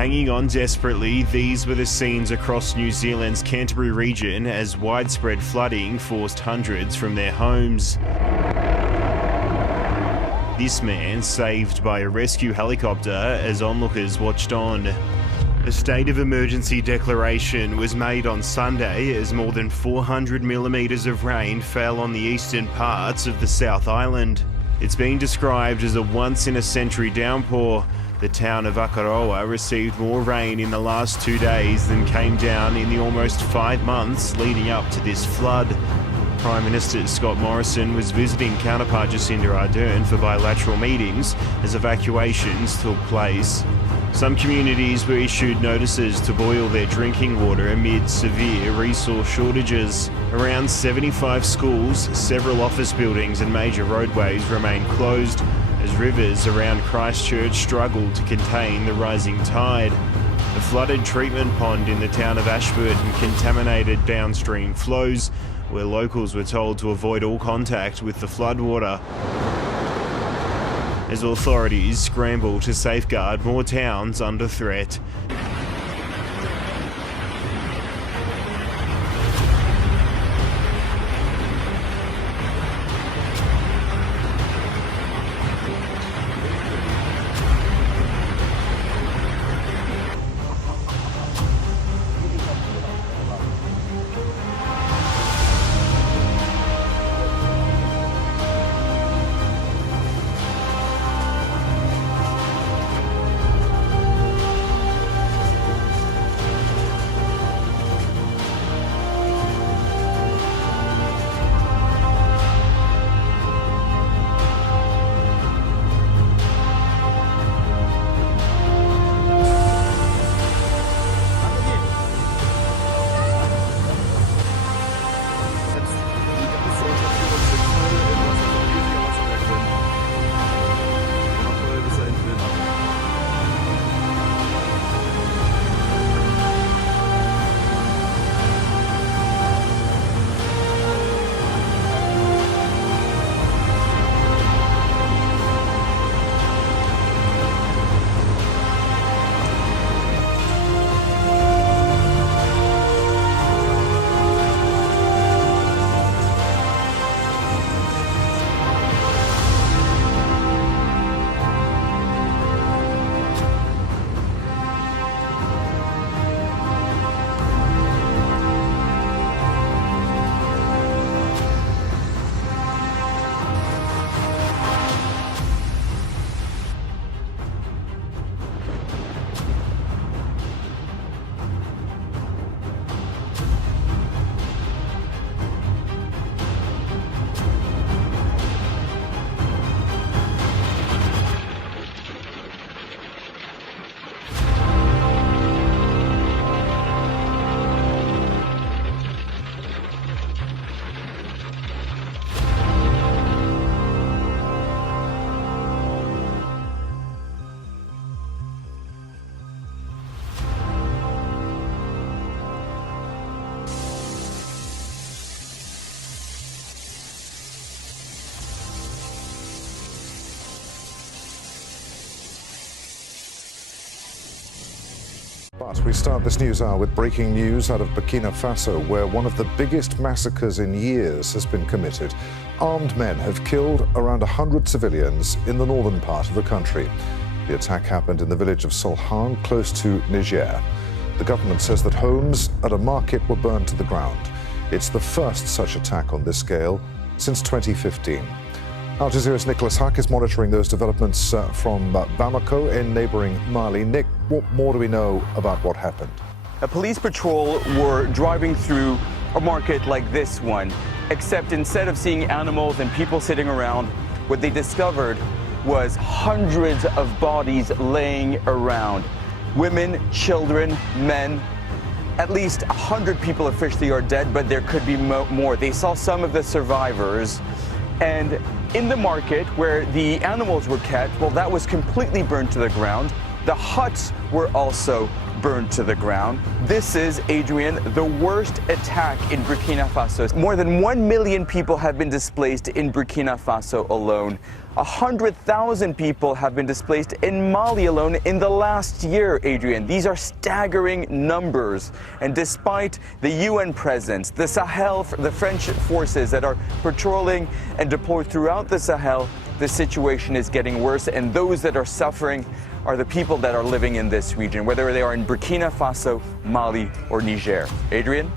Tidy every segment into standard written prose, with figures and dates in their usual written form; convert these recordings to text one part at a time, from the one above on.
Hanging on desperately, these were the scenes across New Zealand's Canterbury region as widespread flooding forced hundreds from their homes. This man saved by a rescue helicopter as onlookers watched on. A state of emergency declaration was made on Sunday as more than 400 millimetres of rain fell on the eastern parts of the South Island. It's been described as a once-in-a-century downpour. The town of Akaroa received more rain in the last 2 days than came down in the almost 5 months leading up to this flood. Prime Minister Scott Morrison was visiting counterpart Jacinda Ardern for bilateral meetings as evacuations took place. Some communities were issued notices to boil their drinking water amid severe resource shortages. Around 75 schools, several office buildings and major roadways remain closed as rivers around Christchurch struggle to contain the rising tide. A flooded treatment pond in the town of Ashburton contaminated downstream flows, where locals were told to avoid all contact with the floodwater, as authorities scramble to safeguard more towns under threat. But we start this news hour with breaking news out of Burkina Faso, where one of the biggest massacres in years has been committed. Armed men have killed around 100 civilians in the northern part of the country. The attack happened in the village of SOLHAN, close to Niger. The government says that homes and a market were burned to the ground. It's the first such attack on this scale since 2015. Al Jazeera's Nicholas Huck is monitoring those developments from Bamako in neighbouring Mali. Nick, what more do we know about what happened? A police patrol were driving through a market like this one, except instead of seeing animals and people sitting around, what they discovered was hundreds of bodies laying around. Women, children, men. At least 100 people officially are dead, but there could be more. They saw some of the survivors. And in the market where the animals were kept, well, that was completely burned to the ground. The huts were also burned to the ground. This is, Adrian, the worst attack in Burkina Faso. More than 1 million people have been displaced in Burkina Faso alone. 100,000 people have been displaced in Mali alone in the last year, Adrian. These are staggering numbers. And despite the UN presence, the Sahel, the French forces that are patrolling and deployed throughout the Sahel, the situation is getting worse, and those that are suffering are the people that are living in this region, whether they are in Burkina Faso, Mali, or Niger. Adrian?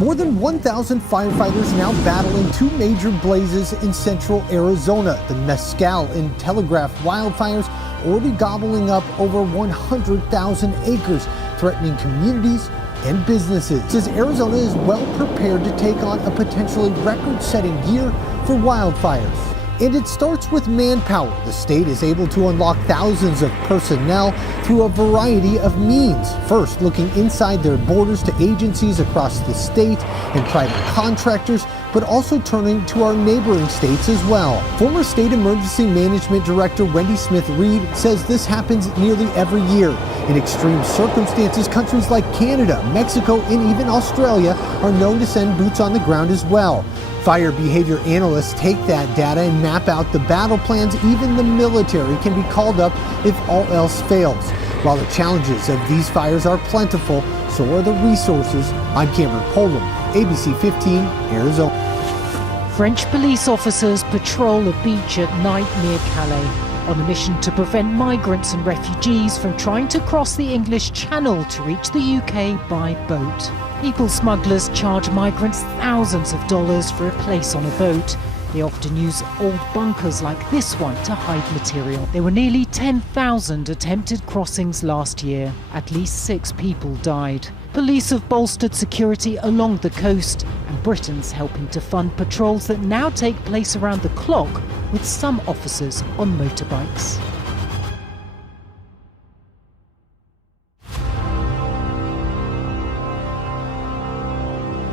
More than 1,000 firefighters now battling two major blazes in central Arizona. The Mescal and Telegraph wildfires already gobbling up over 100,000 acres, threatening communities and businesses. It says Arizona is well prepared to take on a potentially record-setting year for wildfires. And it starts with manpower. The state is able to unlock thousands of personnel through a variety of means. First, looking inside their borders to agencies across the state and private contractors, but also turning to our neighboring states as well. Former State Emergency Management Director Wendy Smith-Reed says this happens nearly every year. In extreme circumstances, countries like Canada, Mexico, and even Australia are known to send boots on the ground as well. Fire behavior analysts take that data and map out the battle plans. Even the military can be called up if all else fails. While the challenges of these fires are plentiful, so are the resources. I'm Cameron Poland, ABC 15, Arizona. French police officers patrol a beach at night near Calais on a mission to prevent migrants and refugees from trying to cross the English Channel to reach the UK by boat. People smugglers charge migrants thousands of dollars for a place on a boat. They often use old bunkers like this one to hide material. There were nearly 10,000 attempted crossings last year. At least 6 people died. Police have bolstered security along the coast, and Britain's helping to fund patrols that now take place around the clock, with some officers on motorbikes.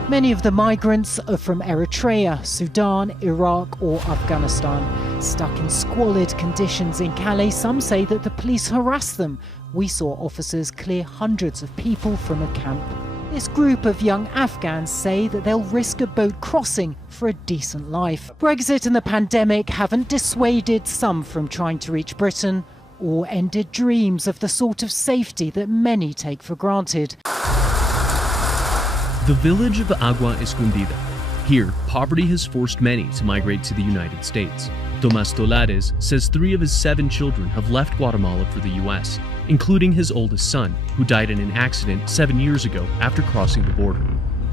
Many of the migrants are from Eritrea, Sudan, Iraq or Afghanistan. Stuck in squalid conditions in Calais, some say that the police harass them. We saw officers clear hundreds of people from a camp. This group of young Afghans say that they'll risk a boat crossing for a decent life. Brexit and the pandemic haven't dissuaded some from trying to reach Britain or ended dreams of the sort of safety that many take for granted. The village of Agua Escondida. Here, poverty has forced many to migrate to the United States. Tomas Tolares says 3 of his 7 children have left Guatemala for the U.S., including his oldest son, who died in an accident 7 years ago after crossing the border.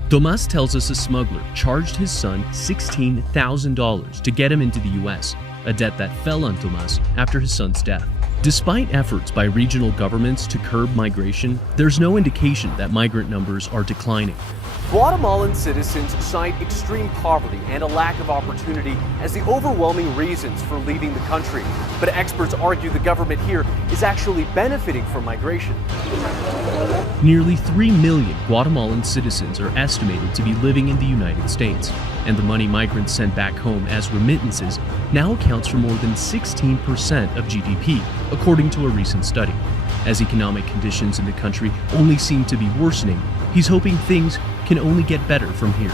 Tomas tells us a smuggler charged his son $16,000 to get him into the U.S., a debt that fell on Tomas after his son's death. Despite efforts by regional governments to curb migration, there's no indication that migrant numbers are declining. Guatemalan citizens cite extreme poverty and a lack of opportunity as the overwhelming reasons for leaving the country. But experts argue the government here is actually benefiting from migration. Nearly 3 million Guatemalan citizens are estimated to be living in the United States, and the money migrants send back home as remittances now accounts for more than 16% of GDP, according to a recent study. As economic conditions in the country only seem to be worsening, he's hoping things can only get better from here.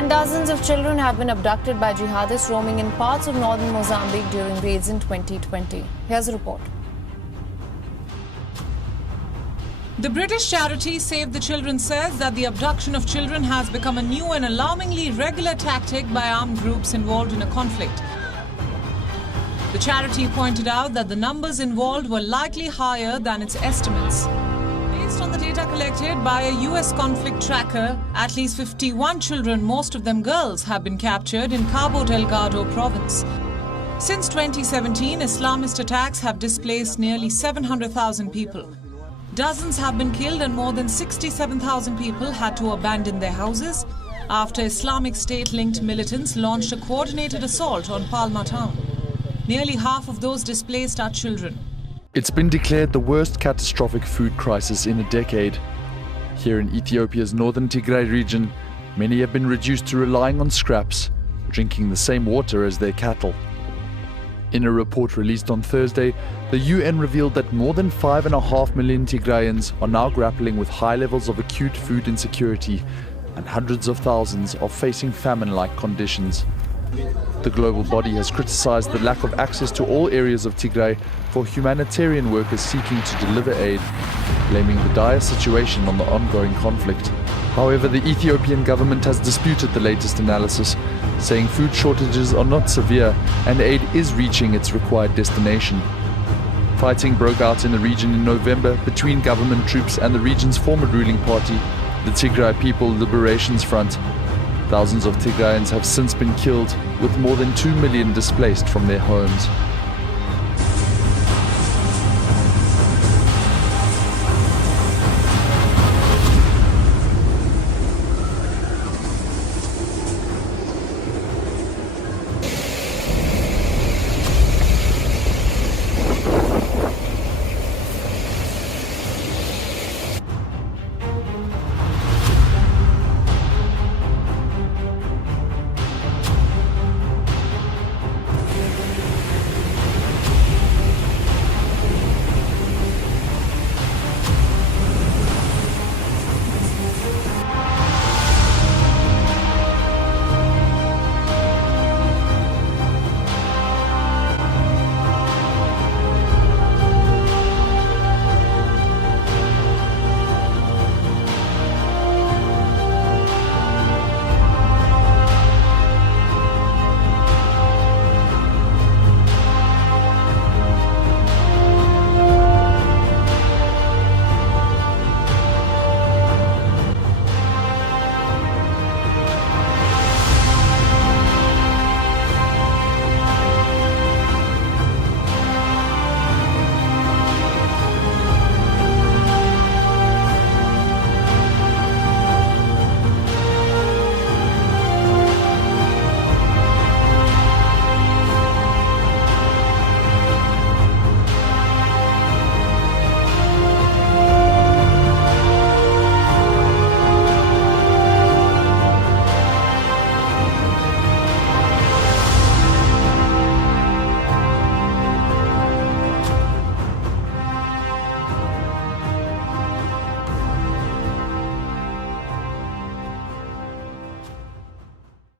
And dozens of children have been abducted by jihadists roaming in parts of northern Mozambique during raids in 2020. Here's a report. The British charity Save the Children says that the abduction of children has become a new and alarmingly regular tactic by armed groups involved in a conflict. The charity pointed out that the numbers involved were likely higher than its estimates. Based on the data collected by a US conflict tracker, at least 51 children, most of them girls, have been captured in Cabo Delgado province. Since 2017, Islamist attacks have displaced nearly 700,000 people. Dozens have been killed and more than 67,000 people had to abandon their houses after Islamic State-linked militants launched a coordinated assault on Palma town. Nearly half of those displaced are children. It's been declared the worst catastrophic food crisis in a decade. Here in Ethiopia's northern Tigray region, many have been reduced to relying on scraps, drinking the same water as their cattle. In a report released on Thursday, the UN revealed that more than 5.5 million Tigrayans are now grappling with high levels of acute food insecurity, and hundreds of thousands are facing famine-like conditions. The global body has criticized the lack of access to all areas of Tigray for humanitarian workers seeking to deliver aid, blaming the dire situation on the ongoing conflict. However, the Ethiopian government has disputed the latest analysis, saying food shortages are not severe and aid is reaching its required destination. Fighting broke out in the region in November between government troops and the region's former ruling party, the Tigray People Liberations Front. Thousands of Tigrayans have since been killed, with more than 2 million displaced from their homes.